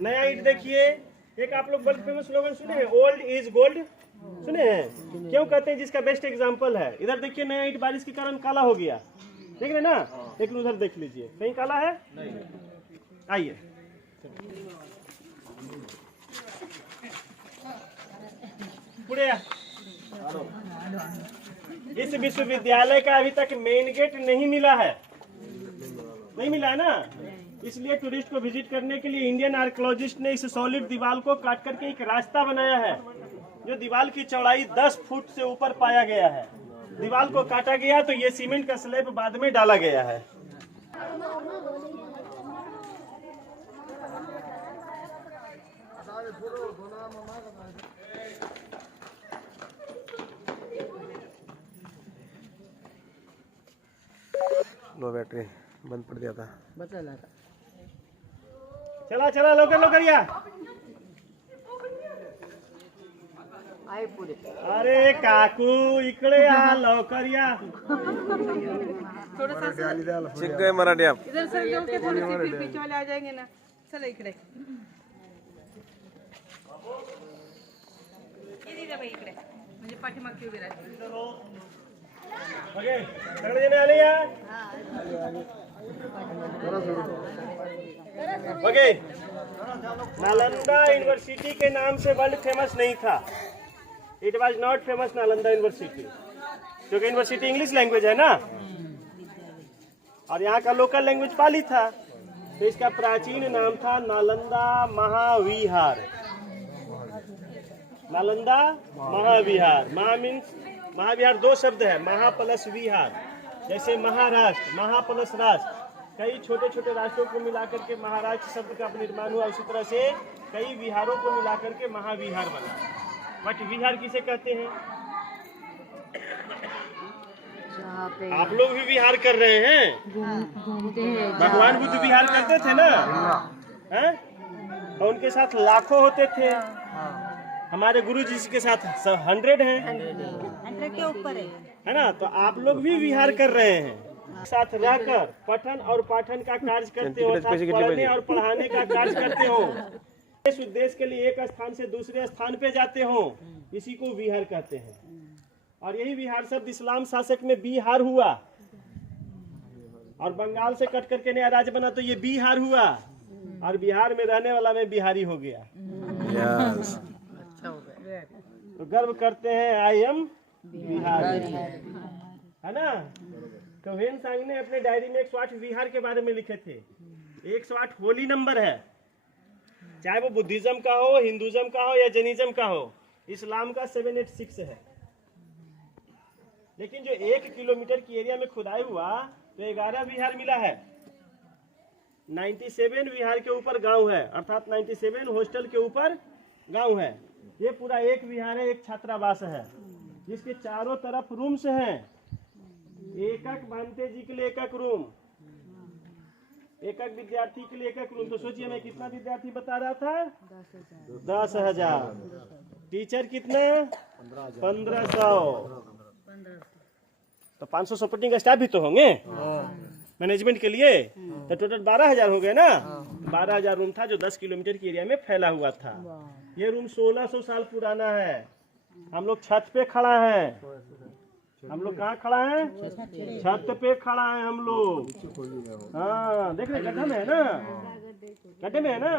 नया ईंट देखिए। एक आप लोग वर्ल्ड फेमस स्लोगन सुने हैं, ओल्ड इज गोल्ड, सुने हैं? क्यों कहते हैं? जिसका बेस्ट एग्जांपल है, इधर देखिए नया ईंट बारिश के कारण काला हो गया, देख रहे ना? लेकिन उधर देख लीजिए, कहीं काला है? आइए पुड़े। इस विश्वविद्यालय का अभी तक मेन गेट नहीं मिला है, नहीं मिला है ना? इसलिए टूरिस्ट को विजिट करने के लिए इंडियन आर्कियोलॉजिस्ट ने इस सॉलिड दीवार को काट करके एक रास्ता बनाया है, जो दीवार की चौड़ाई 10 फुट से ऊपर पाया गया है। दीवार को काटा गया तो ये सीमेंट का स्लैब बाद में डाला गया है। लो बैटरी बंद पड़ गया था। चला चला लवकर लवकर या। अरे काकू इकडे या, लवकर या। शिक गए मराठी आप। इधर सर जाओ के थोड़ी सी फिर पीछे वाले आ जाएंगे ना। चलो इकडे इधर बाई इकडे म्हणजे पाठीमागची उभी राहते। ओके सगळे जण आले या। ओके नालंदा यूनिवर्सिटी के नाम से वर्ल्ड फेमस नहीं था। It was not famous Nalanda university, क्योंकि यूनिवर्सिटी इंग्लिश लैंग्वेज है ना, और यहाँ का लोकल लैंग्वेज पाली था, तो इसका प्राचीन नाम था नालंदा महाविहार। नालंदा महाविहार, महा मीन्स महाविहार दो शब्द है, महा प्लस विहार। जैसे महाराष्ट्र, महा प्लस राष्ट्र, कई छोटे छोटे राष्ट्रों को मिलाकर के महाराष्ट्र शब्द का निर्माण हुआ। उसी तरह से कई विहारों को मिलाकर के महाविहार बना। बट विहार किसे कहते हैं? आप लोग भी विहार कर रहे हैं, घूमते हैं। भगवान बुद्ध विहार करते थे ना, हैं? और उनके साथ लाखों होते थे। हमारे गुरु जी के साथ 100 हैं, 100 के ऊपर है ना? तो आप लोग भी विहार कर रहे हैं, साथ रहकर पठन और पाठन का कार्य करते हो, पढ़ने और पढ़ाने का कार्य करते हो, इस उद्देश्य के लिए एक स्थान से दूसरे स्थान पे जाते हो, इसी को विहार कहते हैं। और यही विहार शब्द इस्लाम शासक में बिहार हुआ, और बंगाल से कट करके नया राज्य बना तो ये बिहार हुआ, और बिहार में रहने वाला में बिहारी हो गया। तो गर्व करते हैं आई एम बिहारी, है ना? तो वेन सांग ने अपने डायरी में 108 विहार के बारे में लिखे थे। 108 होली नंबर है, चाहे वो बुद्धिज्म का हो, हिंदुज्म का हो या जैनिज्म का हो। इस्लाम का 786 है। लेकिन जो 1 किलोमीटर की एरिया में खुदाई हुआ तो 11 विहार मिला है। 97 विहार के ऊपर गांव है, अर्थात 97 हॉस्टल के ऊपर गांव है। ये पूरा एक विहार है, एक छात्रावास है, जिसके चारों तरफ रूम्स हैं। एक भांते जी के लिए एक रूम, एक विद्यार्थी के लिए एक रूम। तो सोचिए मैं कितना विद्यार्थी बता रहा था? 10,000। टीचर कितना? 1500। तो 500 सपोर्टिंग स्टाफ भी तो होंगे मैनेजमेंट के लिए, तो टोटल 12,000 हो गए ना। 12,000 रूम था जो 10 किलोमीटर की एरिया में फैला हुआ था। ये रूम 1600 साल पुराना है। हम लोग छत पे खड़ा है। हम लोग कहाँ खड़ा है? छत पे खड़ा है हम लोग। हाँ देख रहे, गड्ढा में है ना, गड्ढे में है ना।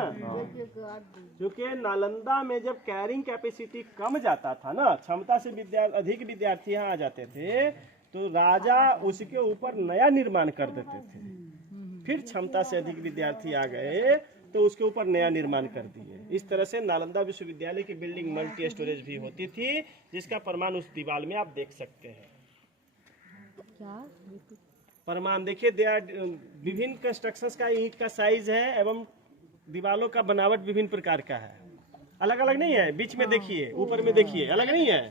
क्योंकि नालंदा में जब कैरिंग कैपेसिटी कम जाता था ना, क्षमता से अधिक विद्यार्थी यहाँ आ जाते थे, तो राजा उसके ऊपर नया निर्माण कर देते थे। फिर क्षमता से अधिक विद्यार्थी आ गए तो उसके ऊपर नया निर्माण कर दिए। इस तरह से नालंदा विश्वविद्यालय की बिल्डिंग मल्टी स्टोरेज भी होती थी, जिसका प्रमाण उस दीवार में आप देख सकते हैं। प्रमाण देखिए, विभिन्न कंस्ट्रक्शंस का ईंट का साइज है एवं दीवारों का बनावट विभिन्न प्रकार का है। अलग अलग नहीं है। बीच में देखिए, ऊपर में देखिए, अलग नहीं है,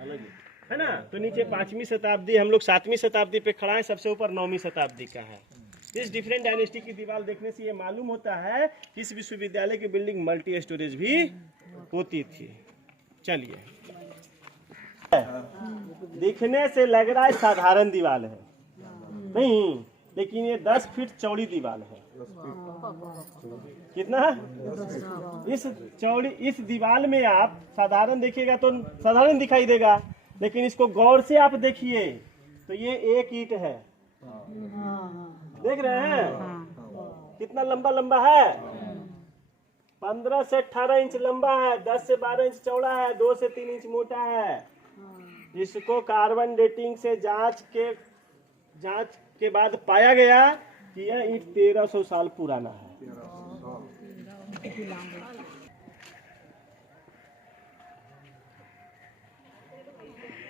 अलग है ना। तो नीचे 5वीं शताब्दी, हम लोग 7वीं शताब्दी पे खड़ा है, सबसे ऊपर 9वीं शताब्दी का है। इस डिफरेंट डायनेस्टी की दीवार देखने से ये मालूम होता है कि इस विश्वविद्यालय की बिल्डिंग मल्टी स्टोरेज भी होती थी। चलिए, दिखने से लग रहा है साधारण दीवार है, नहीं, लेकिन ये 10 फीट चौड़ी दीवार है। कितना? इस दीवार में आप साधारण देखिएगा तो साधारण दिखाई देगा, लेकिन इसको गौर से आप देखिए तो ये एक ईंट है। देख रहे हैं कितना लंबा लंबा है? 15 से 18 इंच लंबा है, 10 से 12 इंच चौड़ा है, 2 से 3 इंच मोटा है। इसको कार्बन डेटिंग से जांच के बाद पाया गया कि यह ईंट 1300 साल पुराना है।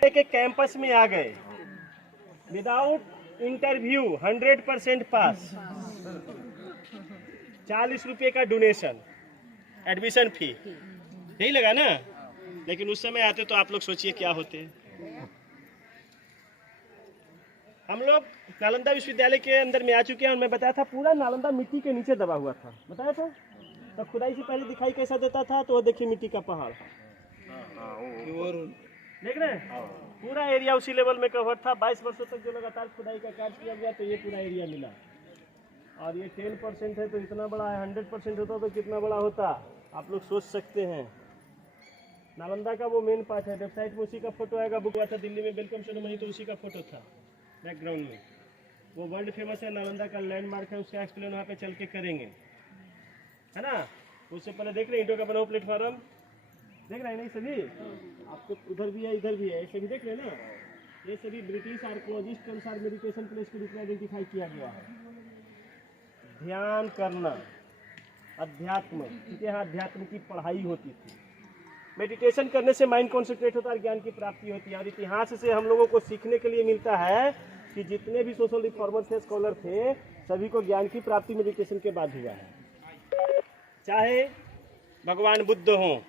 के कैंपस में आ गए विदाउट इंटरव्यू, 100% पास, 40 रुपए का डोनेशन, एडमिशन फी, यही लगा ना। लेकिन उस समय आते तो आप लोग सोचिए क्या होते। हम लोग नालंदा विश्वविद्यालय के अंदर में आ चुके हैं और मैं बताया था पूरा नालंदा मिट्टी के नीचे दबा हुआ था, बताया था। तब खुदाई से पहले दिखाई कैसा देता था, तो वो देखिए मिट्टी का पहाड़, देख रहे हैं पूरा एरिया उसी लेवल में कवर था। 22 वर्षों तक जो लगातार खुदाई का कार्य किया गया तो ये पूरा एरिया मिला। और ये 10% है तो इतना बड़ा है, 100% होता तो कितना बड़ा होता आप लोग सोच सकते हैं। नालंदा का वो मेन पार्ट है, वेबसाइट में उसी का फोटो आएगा। बुक हुआ था दिल्ली में वेलकम सेरेमनी तो उसी का फोटो था बैकग्राउंड में। वो वर्ल्ड फेमस है, नालंदा का लैंडमार्क है, उसका एक्सप्लेन वहाँ पे चल के करेंगे, है ना। उससे पहले देख रहे हैं ईंटों का बना हुआ प्लेटफॉर्म, देख रहे हैं नहीं सभी? आपको उधर भी है इधर भी है, सभी देख रहे हैं ना। ये सभी ब्रिटिश आर्कोलॉजिस्ट के अनुसार मेडिटेशन प्लेस के रूप में आइडेंटिफाई किया गया है। ध्यान करना, अध्यात्म, क्योंकि यहाँ अध्यात्म की पढ़ाई होती थी। मेडिटेशन करने से माइंड कॉन्सेंट्रेट होता है, ज्ञान की प्राप्ति होती है। और इतिहास से हम लोगों को सीखने के लिए मिलता है कि जितने भी सोशल रिफॉर्मर थे, स्कॉलर थे, सभी को ज्ञान की प्राप्ति मेडिटेशन के बाद हुआ है। चाहे भगवान बुद्ध हो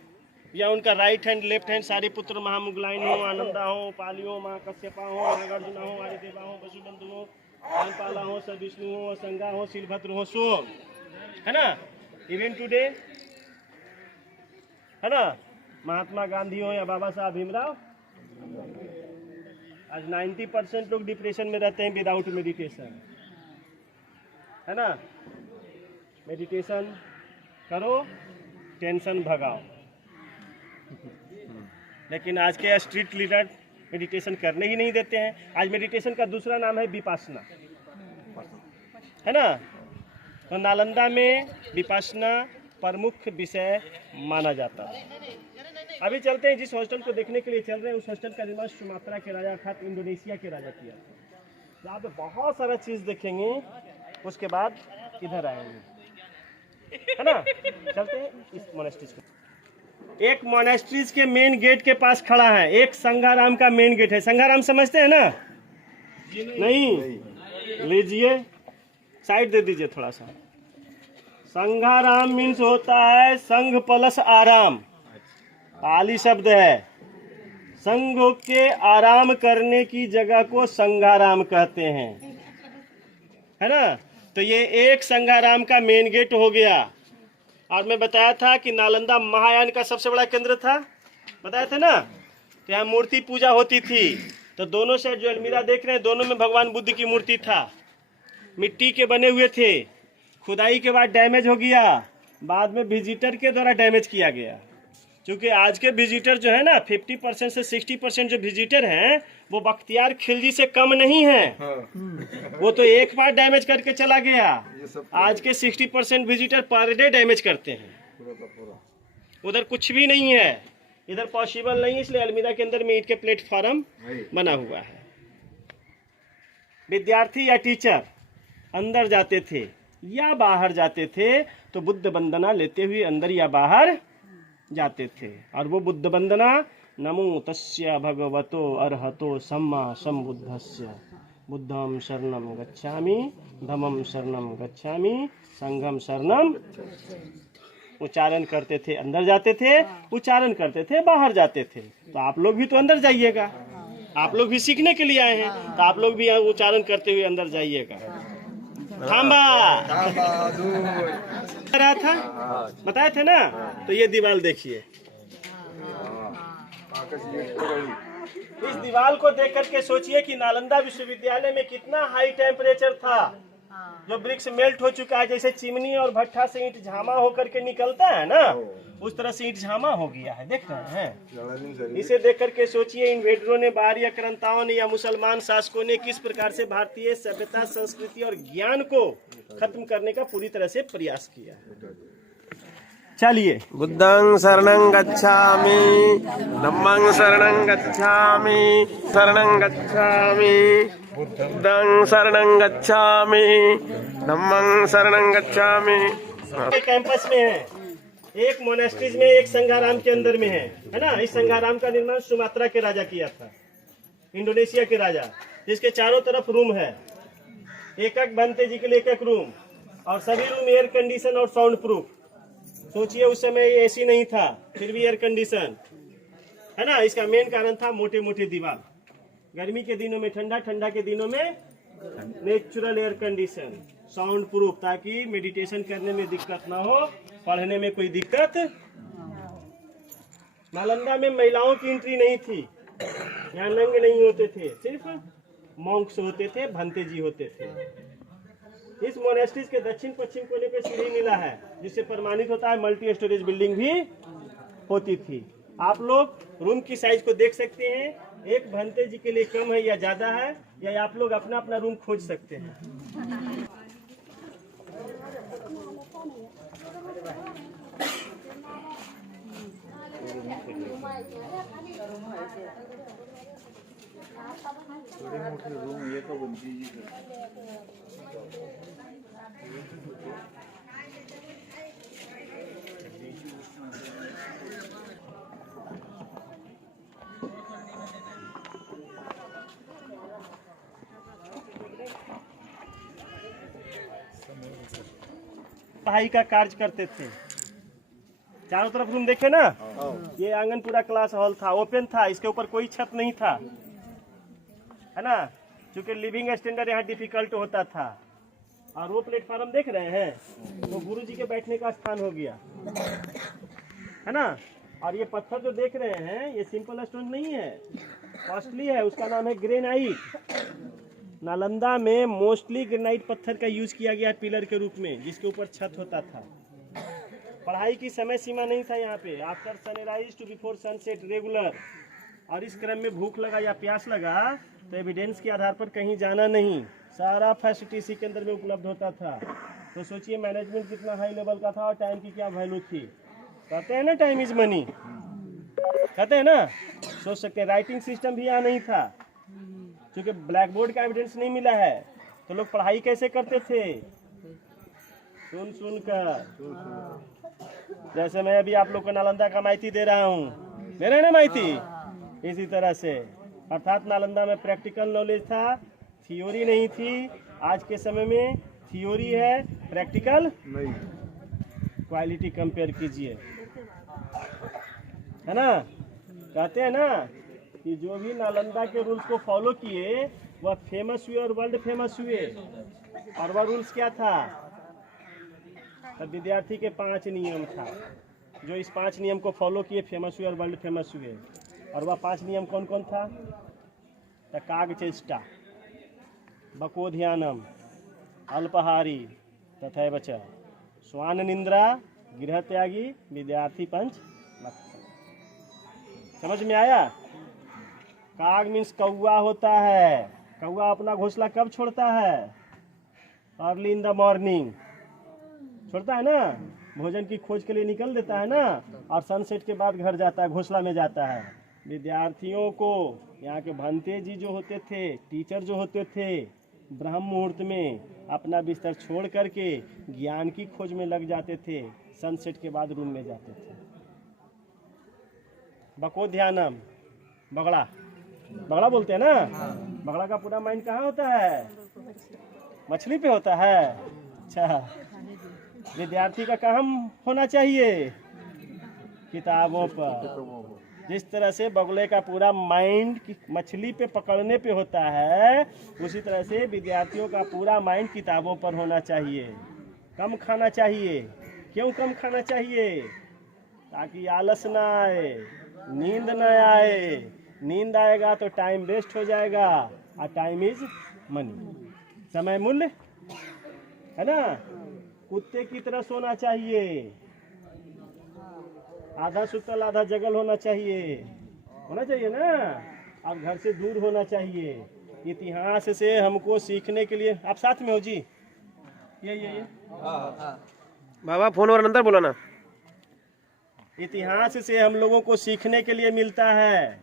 या उनका right hand left hand Sariputra Mahamoggallana हो, आनंदा हो, पाली हो, माँ कश्यपा हो, नागार्जुना हो, आदिदेवा हो, वसुबंधु हो, रामपाला हो, सविष्णु हो, संगा हो, शिलभद्र हो, सो है ना। इवन टुडे है ना, महात्मा गांधी हो या बाबा साहब भीमराव, आज 90% लोग डिप्रेशन में रहते हैं विदाउट मेडिटेशन, है ना। मेडिटेशन करो, टेंशन भगाओ। लेकिन आज के स्ट्रीट लीडर मेडिटेशन करने ही नहीं देते हैं। आज मेडिटेशन का दूसरा नाम है विपासना, है ना। तो नालंदा में विपासना प्रमुख विषय माना जाता है। अभी चलते हैं जिस हॉस्टल को देखने के लिए चल रहे हैं, उस हॉस्टल का निर्माण सुमात्रा के राजा अर्थात इंडोनेशिया के राजा किया था। यहाँ पे बहुत सारा चीज़ देखेंगे, उसके बाद इधर आएंगे, है ना। चलते हैं इस मोनेस्ट्रीज को। एक मोनेस्ट्रीज के मेन गेट के पास खड़ा है, एक संघाराम का मेन गेट है। संघाराम समझते हैं ना? नहीं, लीजिए साइड दे दीजिए थोड़ा सा। संघाराम मीन्स होता है संघ प्लस आराम, पाली शब्द है। संघ के आराम करने की जगह को संघाराम कहते हैं, है ना। तो ये एक संघाराम का मेन गेट हो गया। और मैं बताया था कि नालंदा महायान का सबसे बड़ा केंद्र था, बताया था ना। तो यहाँ मूर्ति पूजा होती थी। तो दोनों साइड जो अलमीरा देख रहे हैं, दोनों में भगवान बुद्ध की मूर्ति था। मिट्टी के बने हुए थे, खुदाई के बाद डैमेज हो गया, बाद में विजिटर के द्वारा डैमेज किया गया। क्योंकि आज के विजिटर जो है ना, 50% से 60% जो विजिटर हैं वो बख्तियार खिलजी से कम नहीं है। वो तो एक बार डैमेज करके चला गया। आज के 60% विजिटर पर डे डैमेज करते हैं। उधर कुछ भी नहीं है, इधर पॉसिबल नहीं, इसलिए अलमीरा के अंदर में ईंट के प्लेटफॉर्म बना हुआ है। विद्यार्थी या टीचर अंदर जाते थे या बाहर जाते थे तो बुद्ध वंदना लेते हुए अंदर या बाहर जाते थे। और वो बुद्ध वंदना नमो तस्य भगवतो अरहतो सम्मा सम्बुद्धस्य बुद्धं शरणं गच्छामि धम्मं शरणं गच्छामि संघं शरणं, उच्चारण करते थे, अंदर जाते थे, उच्चारण करते थे, बाहर जाते थे। तो आप लोग भी तो अंदर जाइएगा, आप लोग भी सीखने के लिए आए हैं, तो आप लोग भी उच्चारण करते हुए अंदर जाइएगा। रहा था, बताया था ना। तो ये दीवार देखिए, इस दीवार को देख करके सोचिए कि नालंदा विश्वविद्यालय में कितना हाई टेम्परेचर था। जो ब्रिक्स मेल्ट हो चुका है, जैसे चिमनी और भट्ठा से ईंट झामा होकर के निकलता है ना, उस तरह से ईंट झामा हो गया है। देख रहे हैं? इसे देख करके सोचिए, इन्वेडरों ने, बाहरी आक्रांताओं ने या मुसलमान शासकों ने किस प्रकार से भारतीय सभ्यता, संस्कृति और ज्ञान को खत्म करने का पूरी तरह से प्रयास किया। चलिए, बुद्धं शरणं गच्छामि, धम्मं शरणं गच्छामि, शरणं गच्छामि, बुद्धं शरणं गच्छामि, धम्मं शरणं गच्छामि। कैंपस में है, एक मोनेस्ट्रीज में, एक संघाराम के अंदर में है ना। इस संघाराम का निर्माण सुमात्रा के राजा किया था, इंडोनेशिया के राजा, जिसके चारों तरफ रूम है, एक एक भंते जी के लिए एक एक रूम, और सभी रूम एयर कंडीशन और साउंड प्रूफ। सोचिए, उस समय एसी नहीं था, फिर भी एयर कंडीशन है ना। इसका मेन कारण था मोटे मोटे दीवार, गर्मी के दिनों में ठंडा, ठंडा के दिनों में natural air condition, sound proof, ताकि मेडिटेशन करने में दिक्कत ना हो, पढ़ने में कोई दिक्कत। नालंदा में महिलाओं की एंट्री नहीं थी, यहाँ नंगे नहीं होते थे, सिर्फ मॉन्क्स होते थे, भंते जी होते थे। इस मोनेस्ट्रीज के दक्षिण पश्चिम कोने पे सीढ़ी मिला है, जिससे प्रमाणित होता है मल्टी स्टोरेज बिल्डिंग भी होती थी। आप लोग रूम की साइज को देख सकते हैं, एक भंते जी के लिए कम है या ज्यादा है, या आप लोग अपना अपना रूम खोज सकते हैं। पढ़ाई का कार्य करते थे। चारों तरफ रूम देखे ना, ये आंगन पूरा क्लास हॉल था, ओपन था, इसके ऊपर कोई छत नहीं था, है ना, क्योंकि लिविंग स्टैंडर्ड यहाँ डिफिकल्ट होता था। और वो प्लेटफॉर्म देख रहे हैं, तो गुरुजी के बैठने का स्थान हो गया, है ना। और ये पत्थर जो देख रहे हैं, ये सिंपल स्टोन नहीं है, कॉस्टली है, उसका नाम है ग्रेनाइट। नालंदा में मोस्टली ग्रेनाइट पत्थर का यूज किया गया पिलर के रूप में, जिसके ऊपर छत होता था। पढ़ाई की समय सीमा नहीं था यहाँ पे, after sunrise to before sunset regular. और इस क्रम में भूख लगा या प्यास लगा तो एविडेंस के आधार पर कहीं जाना नहीं, सारा फैसिलिटी इसी के अंदर में उपलब्ध होता था। तो सोचिए मैनेजमेंट कितना हाई लेवल का था और टाइम की क्या वैल्यू थी। कहते हैं ना टाइम इज मनी, कहते हैं ना, सोच सकते हैं। राइटिंग सिस्टम भी यहाँ नहीं था, क्योंकि ब्लैक बोर्ड का एविडेंस नहीं मिला है, तो लोग पढ़ाई कैसे करते थे, सुन सुन कर। जैसे मैं अभी आप लोग को नालंदा का माहिती दे रहा हूँ, दे रहे हैं ना माहिती, इसी तरह से। अर्थात नालंदा में प्रैक्टिकल नॉलेज था, थियोरी नहीं थी। आज के समय में थियोरी है, प्रैक्टिकल नहीं। क्वालिटी कंपेयर कीजिए, है ना। कहते हैं ना कि जो भी नालंदा के रूल्स को फॉलो किए वह फेमस हुए और वर्ल्ड फेमस हुए। और वह रूल्स क्या था, तब विद्यार्थी के 5 नियम था, जो इस 5 नियम को फॉलो किए फेमस हुए और वर्ल्ड फेमस हुए। और वह 5 नियम कौन कौन था, काग चेष्टा, बकोध्यानम, अल्पहारी तथैव च, स्वान निंद्रा, गृह त्यागी, विद्यार्थी पंच। समझ में आया। काग मीन्स कौआ होता है। कौआ अपना घोंसला कब छोड़ता है, अर्ली इन द मॉर्निंग छोड़ता है ना, भोजन की खोज के लिए निकल देता है ना, और सनसेट के बाद घर जाता है, घोंसला में जाता है। विद्यार्थियों को, यहाँ के भंते जी जो होते थे, टीचर जो होते थे, ब्रह्म मुहूर्त में अपना बिस्तर छोड़ करके ज्ञान की खोज में लग जाते थे, सनसेट के बाद रूम में जाते थे। बकोध्यानम, बगड़ा, बगड़ा बोलते हैं ना, बगड़ा का पूरा माइंड कहाँ होता है, मछली पे होता है। अच्छा, विद्यार्थी का काम होना चाहिए किताबों पर। जिस तरह से बगुले का पूरा माइंड मछली पे पकड़ने पे होता है, उसी तरह से विद्यार्थियों का पूरा माइंड किताबों पर होना चाहिए। कम खाना चाहिए। क्यों कम खाना चाहिए, ताकि आलस ना आए, नींद ना आए। नींद आएगा तो टाइम वेस्ट हो जाएगा, और टाइम इज मनी, समय मूल्य है ना। कुत्ते की तरह सोना चाहिए, आधा सुतल आधा जगल होना चाहिए, होना चाहिए ना। अब घर से दूर होना चाहिए। इतिहास से हमको सीखने के लिए, आप साथ में हो जी, ये बाबा फोन और अंदर बोला ना। इतिहास से हम लोगों को सीखने के लिए मिलता है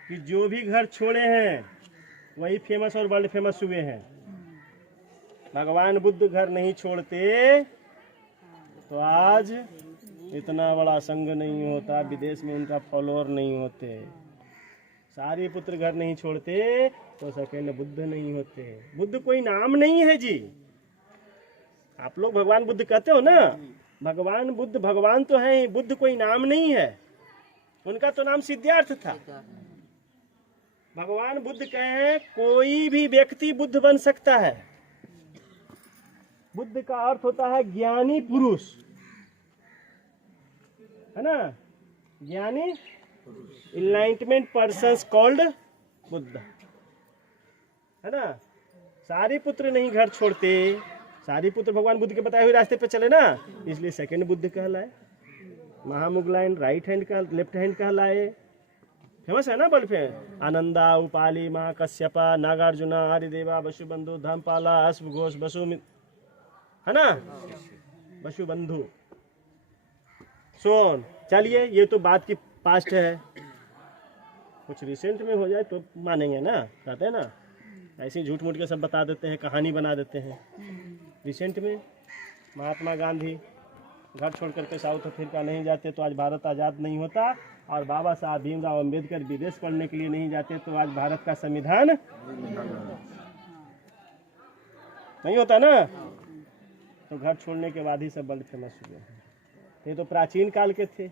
कि जो भी घर छोड़े हैं वही फेमस और वर्ल्ड फेमस हुए हैं। भगवान बुद्ध घर नहीं छोड़ते तो आज इतना बड़ा संघ नहीं होता, विदेश में उनका फॉलोअर नहीं होते। सारे पुत्र घर नहीं छोड़ते तो सेकंड बुद्ध नहीं होते। बुद्ध कोई नाम नहीं है जी। आप लोग भगवान बुद्ध कहते हो ना, भगवान बुद्ध भगवान तो है ही, बुद्ध कोई नाम नहीं है। उनका तो नाम सिद्धार्थ था। भगवान बुद्ध कहे कोई भी व्यक्ति बुद्ध बन सकता है। बुद्ध का अर्थ होता है ज्ञानी पुरुष, है ना, ज्ञानी, इनलाइटमेंट पर्सन्स कॉल्ड बुद्ध, है ना। सारे पुत्र नहीं घर छोड़ते, सारे पुत्र भगवान बुद्ध के बताए हुए रास्ते पे चले ना, इसलिए सेकंड बुद्ध कहलाए। महामुगलायन राइट हैंड का लेफ्ट हैंड कहलाए, फेमस है ना वर्ल्ड फेमस। आनंदा, उपाली, माँ कश्यपा, नागार्जुना, आर्यदेवा, वसुबंधु, धर्मपाला, अश्वघोष, है ना, वसुबंधु, सोन। चलिए ये तो बात की पास्ट है, कुछ रिसेंट में हो जाए तो मानेंगे ना, कहते हैं ना, ऐसे झूठ मूठ के सब बता देते हैं, कहानी बना देते हैं। रिसेंट में महात्मा गांधी घर छोड़ करके साउथ अफ्रीका नहीं जाते तो आज भारत आज़ाद नहीं होता, और बाबा साहब भीमराव अंबेडकर विदेश पढ़ने के लिए नहीं जाते तो आज भारत का संविधान नहीं होता ना। तो घर छोड़ने के बाद ही सब वर्ल्ड फेमस हुए हैं। ये तो प्राचीन काल के थे।